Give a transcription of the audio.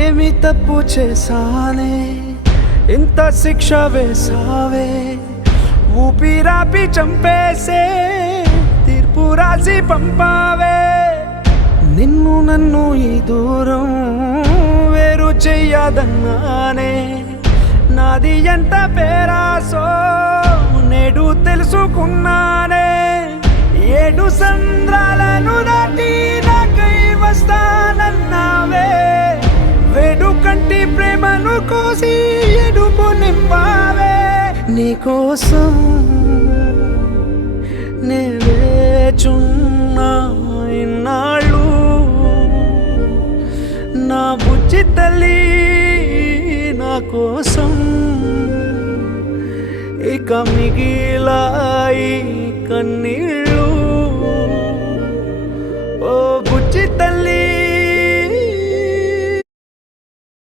ఏమి తప్పు చేశానే ఇంత శిక్ష వేసావే ఊపిరాపి చంపేసే తీర్పు రాసి పంపావే నిన్ను నన్ను ఈ దూరం వేరు చెయ్యదన్నానే నాది ఎంత పేరాసో నేడు తెలుసుకున్నానే 7 సంద్రాలను దాటి నాకై వస్తానన్నావే వేడు కంటి ప్రేమను కోసి ఎడుపు నింపావే నీకోసం నే వేచున్నా ఇన్నాళ్ళు నా బుజ్జి తల్లి నా కోసం ఇక మిగిలాయి కన్నీళ్ళు